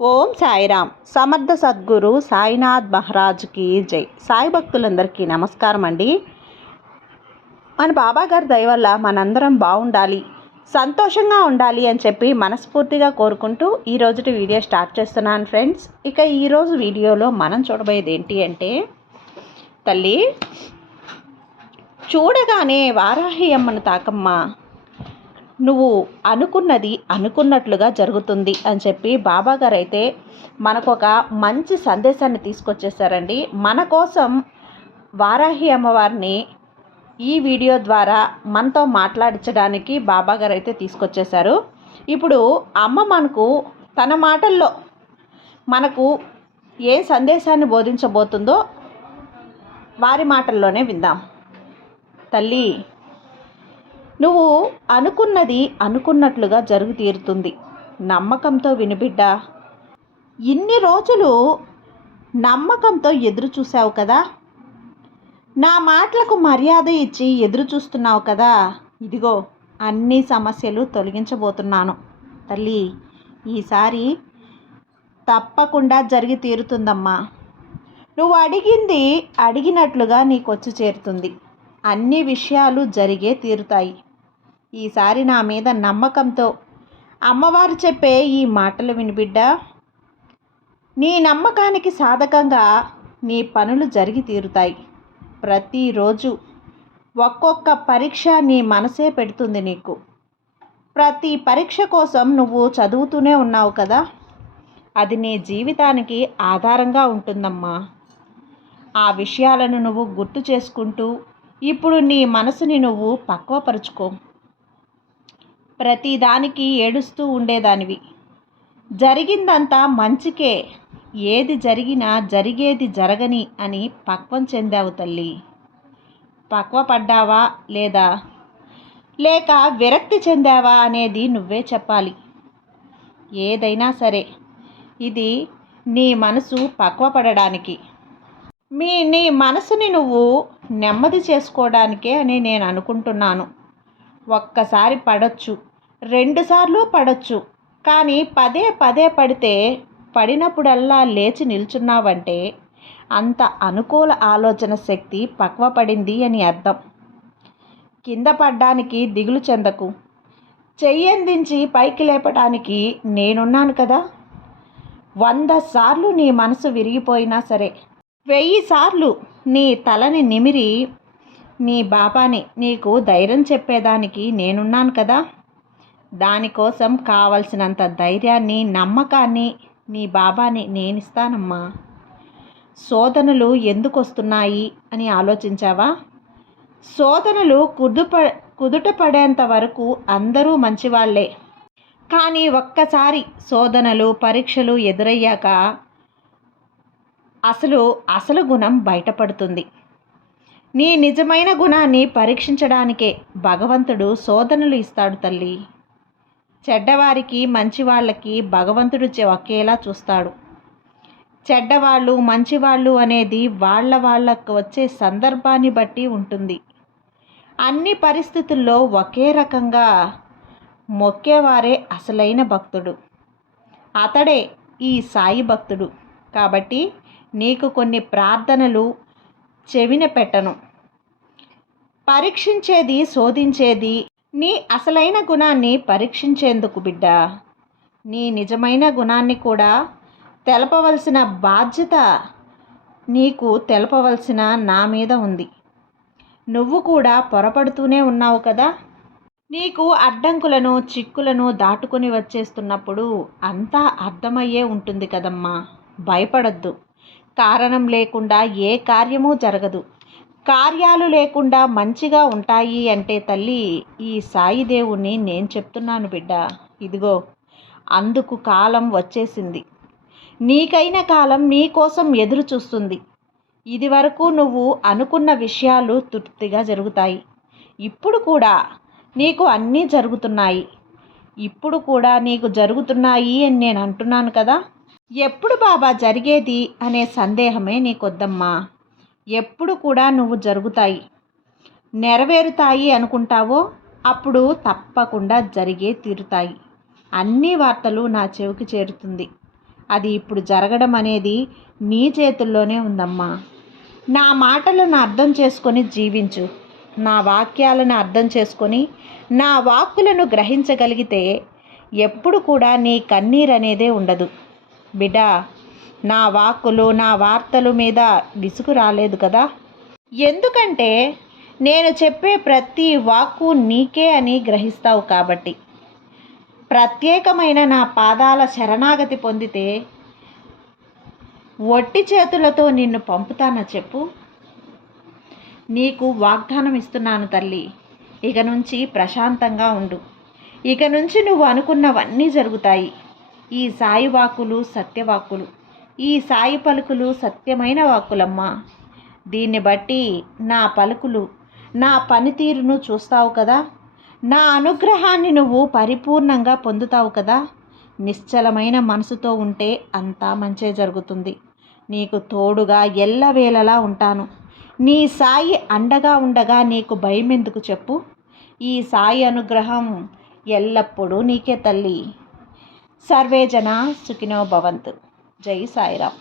ఓం సాయిరామ్. సమర్థ సద్గురు సాయినాథ్ మహారాజ్కి జై. సాయి భక్తులందరికీ నమస్కారం అండి. మన బాబాగారి దయ వల్ల మనందరం బాగుండాలి, సంతోషంగా ఉండాలి అని చెప్పి మనస్ఫూర్తిగా కోరుకుంటూ ఈరోజుటి వీడియో స్టార్ట్ చేస్తున్నాను ఫ్రెండ్స్. ఇక ఈరోజు వీడియోలో మనం చూడబోయేది ఏంటి అంటే, తల్లి చూడగానే వారాహి అమ్మను తాకమ్మ, నువ్వు అనుకున్నది అనుకున్నట్లుగా జరుగుతుంది అని చెప్పి బాబాగారు అయితే మనకు ఒక మంచి సందేశాన్ని తీసుకొచ్చేసారండి. మన కోసం వారాహి అమ్మవారిని ఈ వీడియో ద్వారా మనతో మాట్లాడించడానికి బాబాగారు అయితే తీసుకొచ్చేసారు. ఇప్పుడు అమ్మ మనకు తన మాటల్లో మనకు ఏ సందేశాన్ని బోధించబోతుందో వారి మాటల్లోనే విందాం. తల్లి, నువ్వు అనుకున్నది అనుకున్నట్లుగా జరుగు తీరుతుంది. నమ్మకంతో వినుబిడ్డ. ఇన్ని రోజులు నమ్మకంతో ఎదురు చూసావు కదా, నా మాటలకు మర్యాద ఇచ్చి ఎదురు చూస్తున్నావు కదా, ఇదిగో అన్ని సమస్యలు తొలగించబోతున్నాను తల్లి. ఈసారి తప్పకుండా జరిగి తీరుతుందమ్మా. నువ్వు అడిగింది అడిగినట్లుగా నీకు వచ్చి చేరుతుంది. అన్ని విషయాలు జరిగే తీరుతాయి. ఈసారి నా మీద నమ్మకంతో అమ్మవారు చెప్పే ఈ మాటలు వినిబిడ్డ. నీ నమ్మకానికి సాధకంగా నీ పనులు జరిగి తీరుతాయి. ప్రతిరోజు ఒక్కొక్క పరీక్ష నీ మనసే పెడుతుంది నీకు. ప్రతి పరీక్ష కోసం నువ్వు చదువుతూనే ఉన్నావు కదా, అది నీ జీవితానికి ఆధారంగా ఉంటుందమ్మా. ఆ విషయాలను నువ్వు గుర్తు చేసుకుంటూ ఇప్పుడు నీ మనసుని నువ్వు పక్వపరుచుకో. ప్రతిదానికి ఏడుస్తూ ఉండేదానివి. జరిగిందంతా మంచికే, ఏది జరిగినా జరిగేది జరగని అని పక్వం చెందావు తల్లి. పక్వపడ్డావా లేదా లేక విరక్తి చెందావా అనేది నువ్వే చెప్పాలి. ఏదైనా సరే ఇది నీ మనసు పక్వపడడానికి, నీ మనసుని నువ్వు నెమ్మది చేసుకోవడానికే అని నేను అనుకుంటున్నాను. ఒక్కసారి పడవచ్చు, 2 సార్లు పడవచ్చు, కానీ పదే పదే పడితే పడినప్పుడల్లా లేచి నిల్చున్నావంటే అంత అనుకూల ఆలోచన శక్తి పక్వపడింది అని అర్థం. కింద పడ్డానికి దిగులు చెందకు. చెయ్యందించి పైకి లేపడానికి నేనున్నాను కదా. 100 సార్లు నీ మనసు విరిగిపోయినా సరే, 1000 సార్లు నీ తలని నిమిరి నీ బాబాని నీకు ధైర్యం చెప్పేదానికి నేనున్నాను కదా. దానికోసం కావలసినంత ధైర్యాన్ని, నమ్మకాన్ని నీ బాబాని నేనిస్తానమ్మా. శోధనలు ఎందుకు వస్తున్నాయి అని ఆలోచించావా? శోధనలు కుదుట పడేంత వరకు అందరూ మంచివాళ్లే, కానీ ఒక్కసారి శోధనలు పరీక్షలు ఎదురయ్యాక అసలు గుణం బయటపడుతుంది. నీ నిజమైన గుణాన్ని పరీక్షించడానికే భగవంతుడు శోధనలు ఇస్తాడు తల్లి. చెడ్డవారికి మంచివాళ్ళకి భగవంతుడు ఒకేలా చూస్తాడు. చెడ్డవాళ్ళు మంచివాళ్ళు అనేది వాళ్ళకు వచ్చే సందర్భాన్ని బట్టి ఉంటుంది. అన్ని పరిస్థితుల్లో ఒకే రకంగా మొక్కేవారే అసలైన భక్తుడు. అతడే ఈ సాయి భక్తుడు. కాబట్టి నీకు కొన్ని ప్రార్థనలు చెవిన పెట్టను. పరీక్షించేది, శోధించేది నీ అసలైన గుణాన్ని పరీక్షించేందుకు బిడ్డ. నీ నిజమైన గుణాన్ని కూడా తెలపవలసిన బాధ్యత నీకు తెలపవలసిన నా మీద ఉంది. నువ్వు కూడా పొరపడుతూనే ఉన్నావు కదా. నీకు అడ్డంకులను, చిక్కులను దాటుకొని వచ్చేస్తున్నప్పుడు అంతా అర్థమయ్యే ఉంటుంది కదమ్మా. భయపడద్దు. కారణం లేకుండా ఏ కార్యమూ జరగదు. కార్యాలు లేకుండా మంచిగా ఉంటాయి అంటే తల్లి, ఈ సాయి దేవుణ్ణి నేను చెప్తున్నాను బిడ్డ. ఇదిగో అందుకు కాలం వచ్చేసింది. నీకైన కాలం నీ కోసం ఎదురు చూస్తుంది. ఇది వరకు నువ్వు అనుకున్న విషయాలు తృప్తిగా జరుగుతాయి. ఇప్పుడు కూడా నీకు అన్నీ జరుగుతున్నాయి. ఇప్పుడు కూడా నీకు జరుగుతున్నాయి అని నేను అంటున్నాను కదా. ఎప్పుడు బాబా జరిగేది అనే సందేహమే నీకొద్దమ్మా. ఎప్పుడు కూడా నువ్వు జరుగుతాయి, నెరవేరుతాయి అనుకుంటావో అప్పుడు తప్పకుండా జరిగే తీరుతాయి. అన్ని వార్తలు నా చెవికి చేరుతుంది. అది ఇప్పుడు జరగడం అనేది నీ చేతుల్లోనే ఉందమ్మా. నా మాటలను అర్థం చేసుకొని జీవించు. నా వాక్యాలను అర్థం చేసుకొని నా వాక్కులను గ్రహించగలిగితే ఎప్పుడు కూడా నీ కన్నీరు అనేదే ఉండదు. బిడ్డా, నా వాక్కులు నా వార్తల మీద విసుగు రాలేదు కదా. ఎందుకంటే నేను చెప్పే ప్రతి వాక్కు నీకే అని గ్రహిస్తావు కాబట్టి. ప్రత్యేకమైన నా పాదాల శరణాగతి పొందితే ఒట్టి చేతులతో నిన్ను పంపుతానా చెప్పు? నీకు వాగ్దానం ఇస్తున్నాను తల్లి. ఇక నుంచి ప్రశాంతంగా ఉండు. ఇక నుంచి నువ్వు అనుకున్నవన్నీ జరుగుతాయి. ఈ సాయి వాక్కులు సత్యవాక్కులు, ఈ సాయి పలుకులు సత్యమైన వాక్కులమ్మా. దీన్ని బట్టి నా పలుకులు, నా పనితీరును చూస్తావు కదా. నా అనుగ్రహాన్ని నువ్వు పరిపూర్ణంగా పొందుతావు కదా. నిశ్చలమైన మనసుతో ఉంటే అంతా మంచే జరుగుతుంది. నీకు తోడుగా ఎల్లవేళలా ఉంటాను. నీ సాయి అండగా ఉండగా నీకు భయం ఎందుకు చెప్పు? ఈ సాయి అనుగ్రహం ఎల్లప్పుడూ నీకే తల్లి. సర్వే జన సుఖినో భవంతు. జై సాయిరామ్.